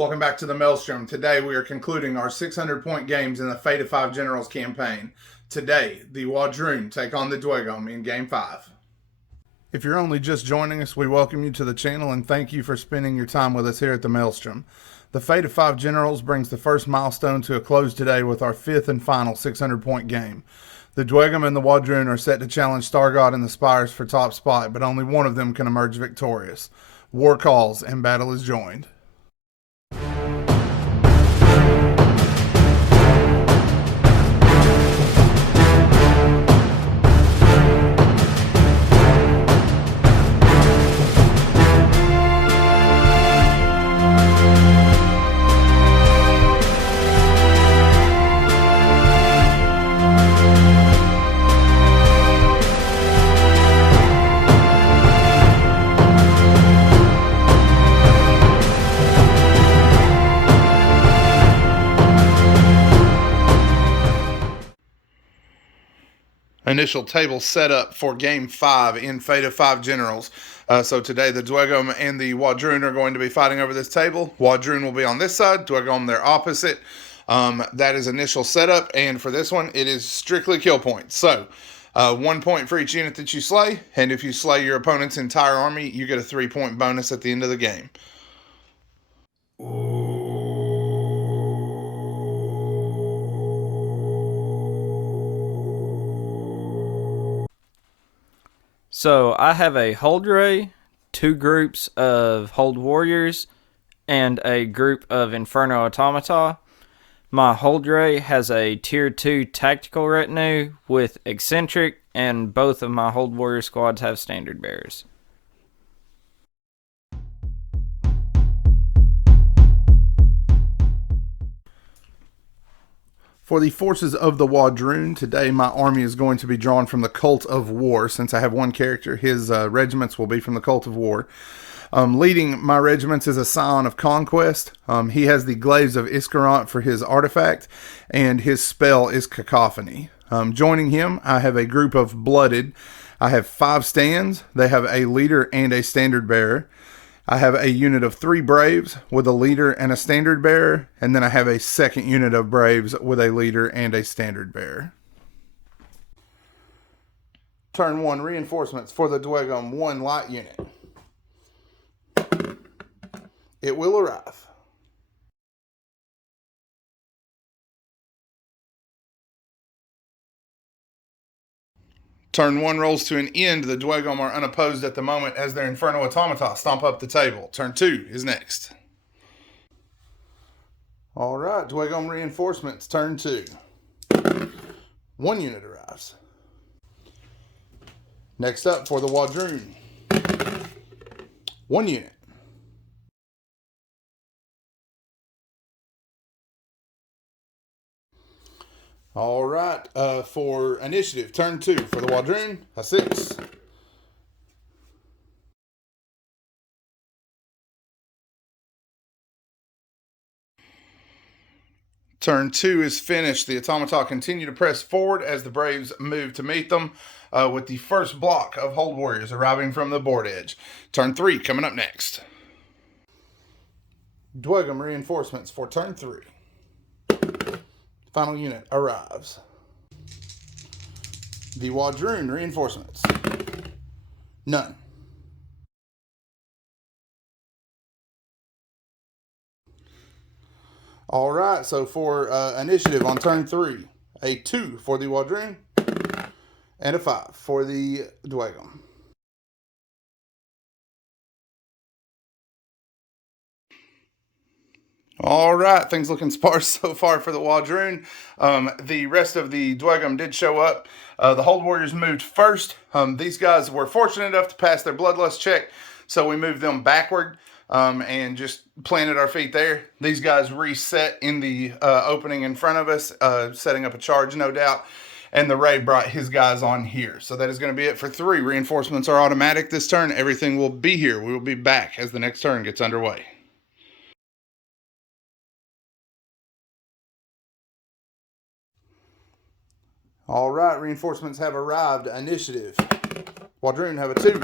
Welcome back to the Maelstrom. Today we are concluding our 600-point games in the Fate of Five Generals campaign. Today, the Wardroon take on the Dweghom in Game 5. If you're only just joining us, we welcome you to the channel and thank you for spending your time with us here at the Maelstrom. The Fate of Five Generals brings the first milestone to a close today with our fifth and final 600-point game. The Dweghom and the Wardroon are set to challenge Stargod and the Spires for top spot, but only one of them can emerge victorious. War calls and battle is joined. Initial table set up for Game 5 in Fate of Five Generals. So today the Dweghom and the Wardroon are going to be fighting over this table. Wardroon will be on this side, Dweghom their opposite. That is initial setup, and for this one, it is strictly kill points. So 1 point for each unit that you slay, and if you slay your opponent's entire army, you get a 3-point bonus at the end of the game. So I have a hold ray, 2 groups of hold warriors, and a group of Inferno Automata. My hold ray has a tier 2 tactical retinue with eccentric, and both of my hold warrior squads have standard bearers. For the forces of the Wardroon, today my army is going to be drawn from the Cult of War. Since I have one character, his regiments will be from the Cult of War. Leading my regiments is a Scion of Conquest. He has the Glaives of Iskarant for his artifact, and his spell is Cacophony. Joining him, I have a group of Blooded. I have 5 stands. They have a leader and a standard bearer. I have a unit of 3 Braves with a leader and a standard bearer, and then I have a second unit of Braves with a leader and a standard bearer. Turn 1 reinforcements for the Dweghom, 1 light unit. It will arrive. Turn 1 rolls to an end. The Dweghom are unopposed at the moment as their Inferno Automata stomp up the table. Turn 2 is next. Alright, Dweghom reinforcements, turn 2. 1 unit arrives. Next up for the Wardroon. 1 unit. All right, for initiative, turn 2 for the Wardroon, a 6. Turn 2 is finished. The Automata continue to press forward as the Braves move to meet them with the first block of Hold Warriors arriving from the board edge. Turn 3 coming up next. Dweghom reinforcements for turn 3. Final unit arrives. The Wardroon reinforcements. None. All right, so for initiative on turn 3, a 2 for the Wardroon and a 5 for the Dweghom. All right, things looking sparse so far for the Wardroon. The rest of the Dweghom did show up. The Hold Warriors moved first. These guys were fortunate enough to pass their Bloodlust check, so we moved them backward and just planted our feet there. These guys reset in the opening in front of us, setting up a charge, no doubt. And the Ray brought his guys on here. So that is going to be it for 3. Reinforcements are automatic this turn. Everything will be here. We will be back as the next turn gets underway. All right, reinforcements have arrived. Initiative. Wardroon have a 2.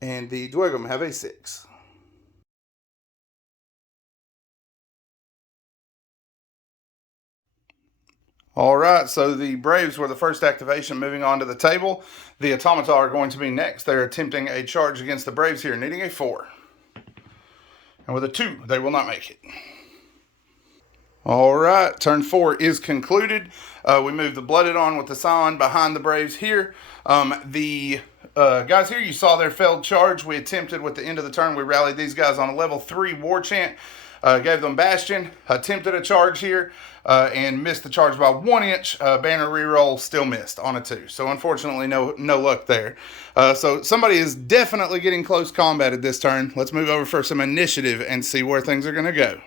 And the Dweghom have a 6. All right, so the Braves were the first activation. Moving on to the table, the Automata are going to be next. They're attempting a charge against the Braves here, needing a 4. And with a 2, they will not make it. All right, turn 4 is concluded. We move the Blooded on with the Scion behind the Braves here. The guys here, you saw their failed charge. We attempted with the end of the turn. We rallied these guys on a level 3 War Chant. Gave them Bastion, attempted a charge here, and missed the charge by 1 inch. Banner reroll still missed on a 2. So unfortunately, no luck there. So somebody is definitely getting close combated this turn. Let's move over for some initiative and see where things are going to go.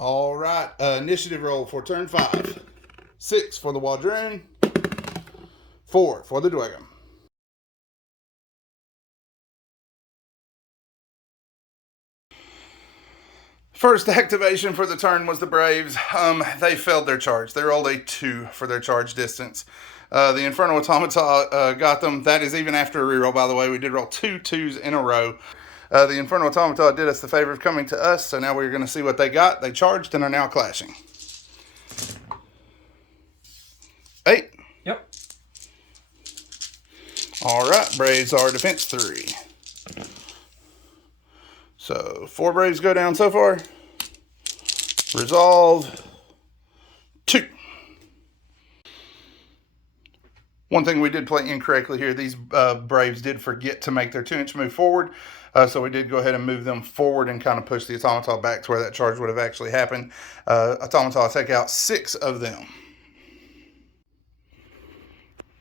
All right, initiative roll for turn 5. 6 for the Waldron, 4 for the Dweghom. First activation for the turn was the Braves. They failed their charge. They rolled a 2 for their charge distance. The Infernal Automata got them. That is even after a reroll, by the way. We did roll 2 2s in a row. The Infernal Automata did us the favor of coming to us, so now we're going to see what they got. They charged and are now clashing. 8. Yep. All right, Braves are defense 3. So 4 Braves go down so far. Resolve 2. One thing we did play incorrectly here, these Braves did forget to make their 2-inch move forward. So we did go ahead and move them forward and kind of push the Automata back to where that charge would have actually happened. Automata take out 6 of them.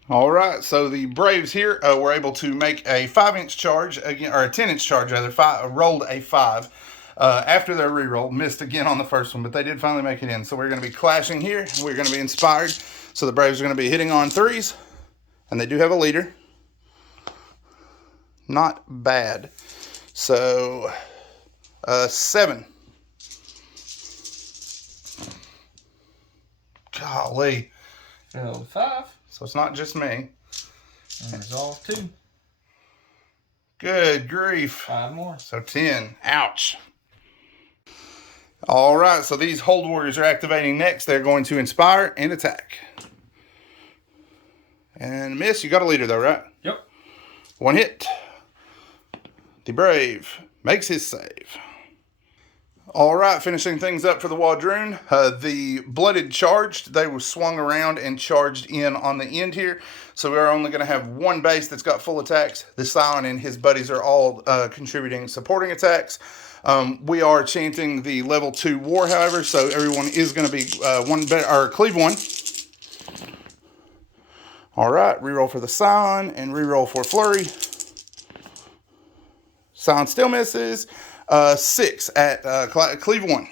All right, so the Braves here were able to make a 5-inch charge, again, or a 10-inch charge rather, rolled a 5. After their reroll, missed again on the first one, but they did finally make it in. So we're going to be clashing here. We're going to be inspired. So the Braves are going to be hitting on 3s, and they do have a leader. Not bad. So 7. Golly. Roll 5. So it's not just me. And resolve 2. Good grief. 5 more. So 10. Ouch. All right, so these Hold Warriors are activating next. They're going to inspire and attack. And miss. You got a leader though, right? Yep. 1 hit. The Brave makes his save. All right, finishing things up for the Waldron. The Blooded charged. They were swung around and charged in on the end here. So we are only going to have 1 base that's got full attacks. The Scion and his buddies are all contributing supporting attacks. We are chanting the level 2 war, however, so everyone is going to be cleave 1. All right, reroll for the Scion and reroll for Flurry. Scion still misses. 6 at cleave 1.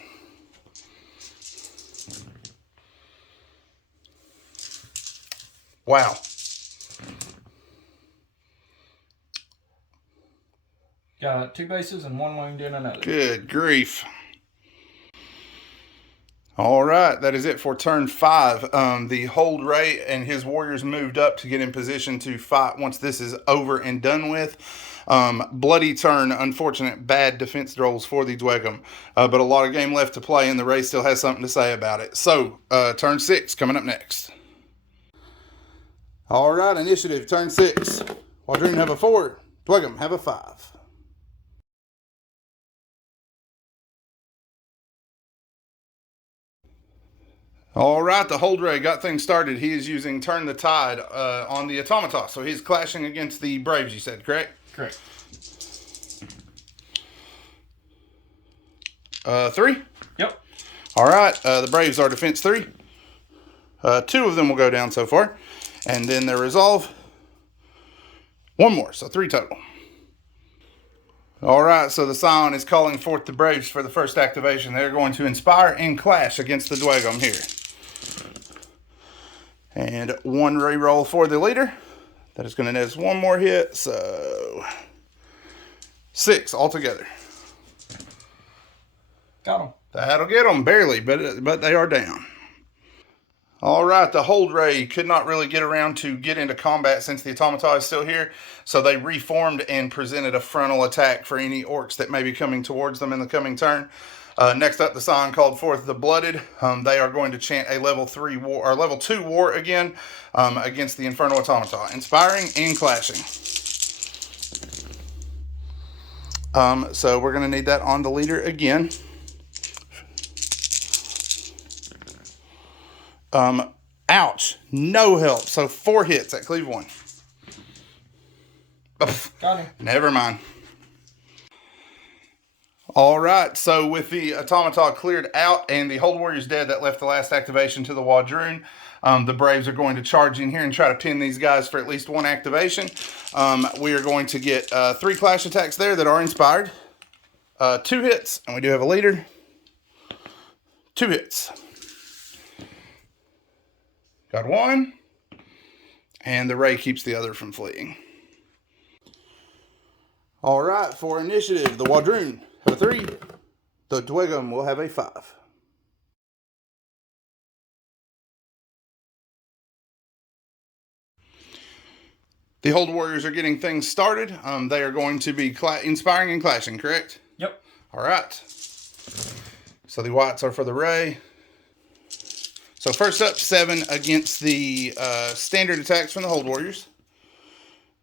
Wow. Got 2 bases and 1 wound in another. Good grief. All right, that is it for turn 5. The Hold Ray and his warriors moved up to get in position to fight once this is over and done with. Bloody turn, unfortunate, bad defense rolls for the Dweghom, but a lot of game left to play, and the Ray still has something to say about it. So, turn 6 coming up next. All right, initiative, turn 6. Waldron have a 4, Dweghom have a 5. All right, the Hold Ray got things started. He is using Turn the Tide on the Automata. So he's clashing against the Braves, you said, correct? Correct. 3? Yep. All right, the Braves are defense 3. 2 of them will go down so far. And then their resolve. 1 more, so 3 total. All right, so the Scion is calling forth the Braves for the first activation. They're going to inspire and clash against the Dweghom here. And 1 reroll for the leader. That is going to net us 1 more hit, so 6 altogether. Got him. That'll get them, barely, but they are down. All right, the Hold Ray could not really get around to get into combat since the Automata is still here, so they reformed and presented a frontal attack for any orcs that may be coming towards them in the coming turn. Next up, the Scion called forth the Blooded. They are going to chant a level 3 war or level 2 war again against the Infernal Automata, inspiring and clashing. So we're going to need that on the leader again. Ouch, no help. So 4 hits at cleave 1. Got him. Never mind. All right, so with the Automata cleared out and the Hold Warriors dead that left the last activation to the Wadroon, the Braves are going to charge in here and try to pin these guys for at least 1 activation. We are going to get 3 clash attacks there that are inspired. 2 hits, and we do have a leader. 2 hits. Got 1, and the Ray keeps the other from fleeing. All right, for initiative, the Wadroon have a 3. The Dweghom will have a 5. The Hold Warriors are getting things started. They are going to be inspiring and clashing, correct? Yep. All right. So the whites are for the Ray. So first up, 7 against the standard attacks from the Hold Warriors.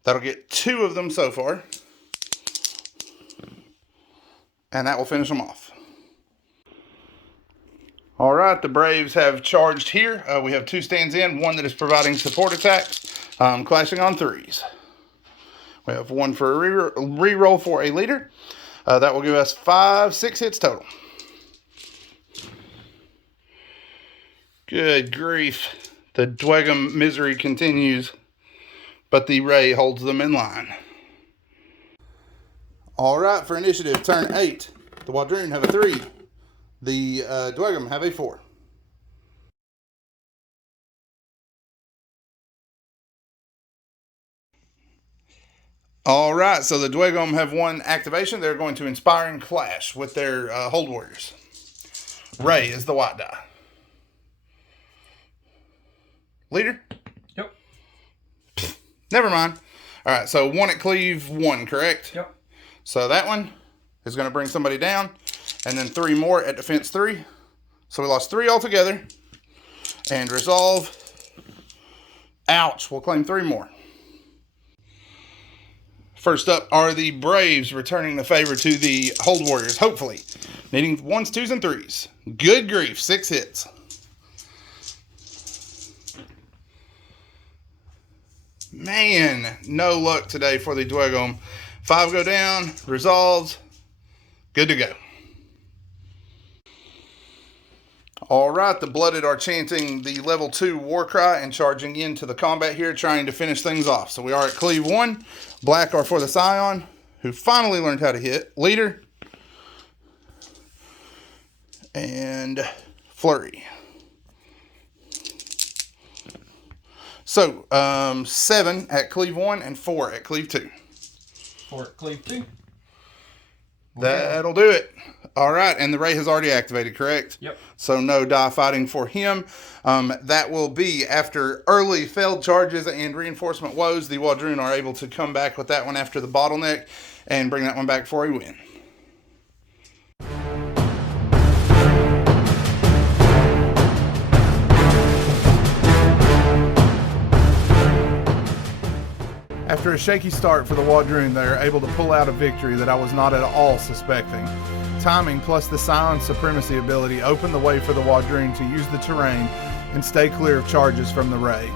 That'll get 2 of them so far. And that will finish them off. All right, the Braves have charged here. We have 2 stands in, 1 that is providing support attacks, clashing on 3s. We have 1 for a reroll for a leader. That will give us 6 hits total. Good grief. The Dweghom misery continues, but the Ray holds them in line. All right, for initiative, turn 8. The Wadroon have a 3. The Dweghom have a 4. All right, so the Dweghom have 1 activation. They're going to inspire and clash with their Hold Warriors. Ray is the white die. Leader? Yep. Never mind. All right, so 1 at cleave 1, correct? Yep. So that one is going to bring somebody down, and then 3 more at defense 3. So we lost 3 altogether. And resolve. Ouch. We'll claim 3 more. First up are the Braves returning the favor to the Hold Warriors, hopefully. Needing 1s, 2s, and 3s. Good grief. 6 hits. Man, no luck today for the Dweghom. 5 go down, resolves, good to go. All right, the Blooded are chanting the level 2 war cry and charging into the combat here, trying to finish things off. So we are at cleave 1. Black are for the Scion, who finally learned how to hit. Leader. And Flurry. So, 7 at cleave 1 and 4 at cleave 2. 4 at cleave 2. That'll do it. All right, and the Ray has already activated, correct? Yep. So no die fighting for him. That will be after early failed charges and reinforcement woes. The Wadroon are able to come back with that one after the bottleneck and bring that one back for a win. After a shaky start for the Wadroon, they are able to pull out a victory that I was not at all suspecting. Timing plus the Scion Supremacy ability opened the way for the Wadroon to use the terrain and stay clear of charges from the Ray.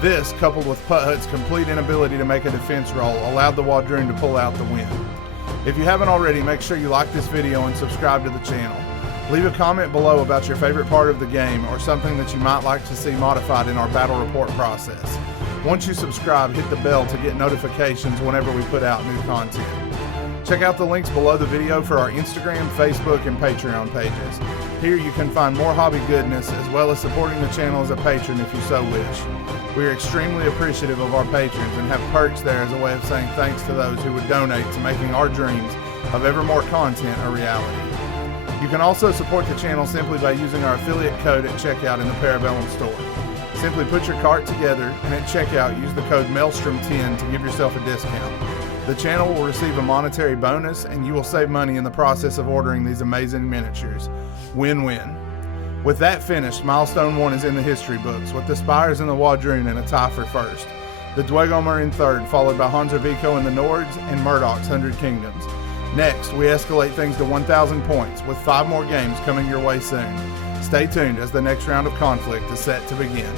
This, coupled with Put-Hut's complete inability to make a defense roll, allowed the Wadroon to pull out the win. If you haven't already, make sure you like this video and subscribe to the channel. Leave a comment below about your favorite part of the game or something that you might like to see modified in our battle report process. Once you subscribe, hit the bell to get notifications whenever we put out new content. Check out the links below the video for our Instagram, Facebook, and Patreon pages. Here you can find more hobby goodness as well as supporting the channel as a patron if you so wish. We are extremely appreciative of our patrons and have perks there as a way of saying thanks to those who would donate to making our dreams of ever more content a reality. You can also support the channel simply by using our affiliate code at checkout in the Parabellum store. Simply put your cart together and at checkout use the code Maelstrom10 to give yourself a discount. The channel will receive a monetary bonus and you will save money in the process of ordering these amazing miniatures. Win-win. With that finished, Milestone 1 is in the history books, with the Spires and the Wadroon in a tie for first. The Dweghom are in third, followed by Hanzo and the Nords, and Murdoch's 100 Kingdoms. Next, we escalate things to 1,000 points, with 5 more games coming your way soon. Stay tuned as the next round of conflict is set to begin.